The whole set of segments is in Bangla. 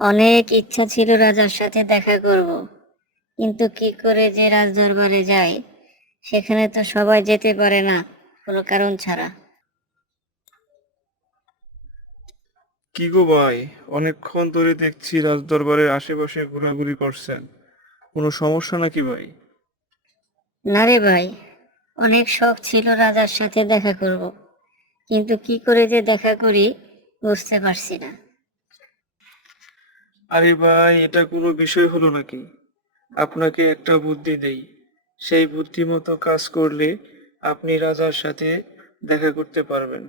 অনেক ইচ্ছা ছিল রাজার সাথে দেখা করব কিন্তু কি করে যে রাজ দরবারে যায় সেখানে তো সবাই যেতে পারে না কোনো কারণ ছাড়া। কি গো ভাই অনেকক্ষণ ধরে দেখছি রাজ দরবারের আশেপাশে ঘোরাঘুরি করছেন কোনো সমস্যা নাকি ভাই? না রে ভাই অনেক শখ ছিল রাজার সাথে দেখা করব কিন্তু কি করে যে দেখা করি বুঝতে পারছি না। আরে ভাই এটা কোনো বিষয় হলো নাকি? আপনাকে একটা বুদ্ধি দেই। সেই বুদ্ধি মতো কাজ করলে আপনি রাজার সাথে দেখা করতে পারবেন।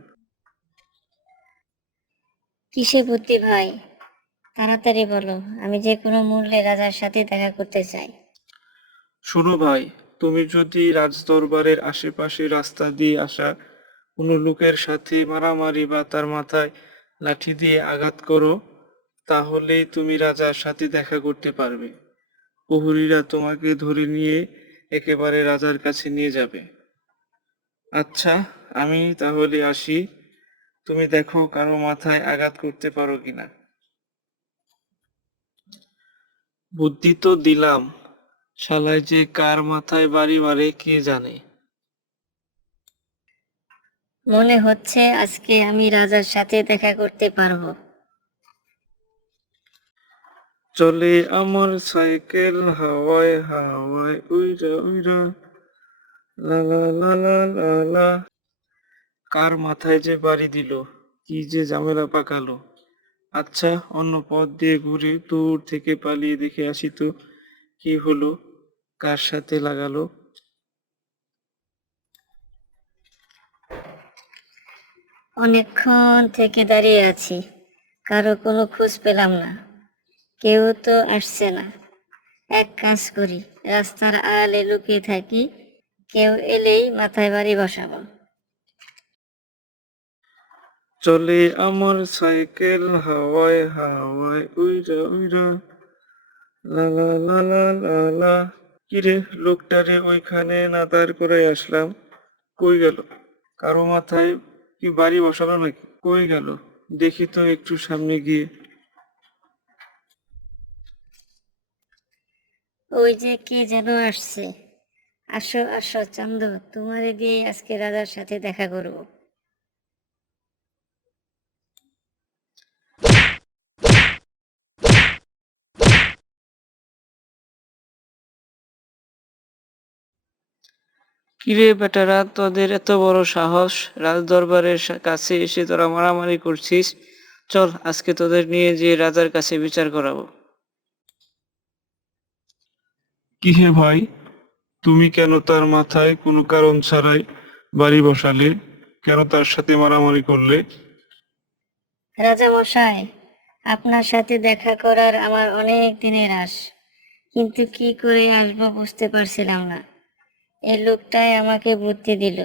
কিসে বুদ্ধি ভাই? তাড়াতাড়ি বলো আমি যে কোনো মূল্যে রাজার সাথে দেখা করতে চাই। শোনো ভাই তুমি যদি রাজদরবারের আশেপাশে রাস্তা দিয়ে আসা কোনো লোকের সাথে মারামারি বা তার মাথায় লাঠি দিয়ে আঘাত করো তাহলেই তুমি রাজার সাথে দেখা করতে পারবে। প্রহরীরা তোমাকে ধরে নিয়ে একেবারে রাজার কাছে নিয়ে যাবে। আচ্ছা আমি তাহলে আসি। তুমি দেখো কারও মাথায় আঘাত করতে পারো কিনা। বুদ্ধি তো দিলাম। শালায় যে কার মাথায় বাড়ি মারে কে জানে। মনে হচ্ছে আজকে আমি রাজার সাথে দেখা করতে পারব। চলে আমার সাইকেল হাওয়ায় হাওয়ায় উইরা উইরা। লা লা লা লা লা লা কার মাথায় যে বাড়ি দিল? কি যে ঝামেলা পাকালো? আচ্ছা অন্য পথ দিয়ে ঘুরে দূর থেকে পালিয়ে দেখে আসি তো কি হলো? কার সাথে লাগালো? অনেকক্ষণ থেকে দাঁড়িয়ে আছি। কারও কোনো খোঁজ পেলাম না। কেউ তো আসছে না। এক কাজ করি, রাস্তার আড়ালে লুকিয়ে থাকি, কেউ এলেই মাথায় বাড়ি বসাবো। চলে আমার সাইকেল, হাওয়ায় হাওয়ায় উইরা উইরা, লা লা লা লা লা লা। কিরে, লোকটারে ওইখানে না দাঁড় করাই আসলাম। কই গেল? কারও মাথায় কি বাড়ি বসালো নাকি? কই গেল? দেখি তো একটু সামনে গিয়ে। ওই যে কে যেন আসছে। আসো আসো চান্দ তোমারে দিয়ে আজকে রাজার সাথে দেখা করব। কিরে বেটারা, তোদের এত বড় সাহস? রাজ দরবারের কাছে এসে তোরা মারামারি করছিস? চল, আজকে তোদের নিয়ে যে রাজার কাছে বিচার করাবো। কি হে ভাই? তুমি কেন তার মাথায় কোনো কারণ ছাড়াই বাড়ি বসালে? কেন তার সাথে মারামারি করলে? রাজা মশাই, আপনার সাথে দেখা করার আমার অনেক দিনের আশ। কিন্তু কি করে আসব বুঝতে পারছিলাম না। এই লোকটাই আমাকে বুদ্ধি দিল।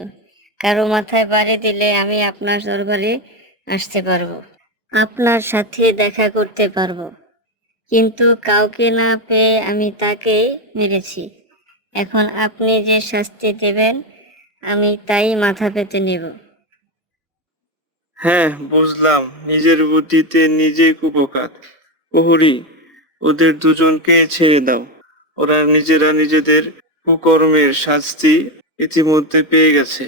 কারও মাথায় বাড়ি দিলে আমি আপনার দরবারে আসতে পারব। আপনার সাথে দেখা করতে পারব। কিন্তু কাউকে না পেয়ে আমি তাকে মেরেছি। এখন আপনি যে শাস্তি দেবেন, আমি তাই মাথা পেতে নেব। হ্যাঁ বুঝলাম। নিজের বুদ্ধিতে নিজে কুপকাত প্রহরী ওদের দুজনকে ছেড়ে দাও। ওরা নিজেরা নিজেদের কুকর্মের শাস্তি ইতিমধ্যে পেয়ে গেছে।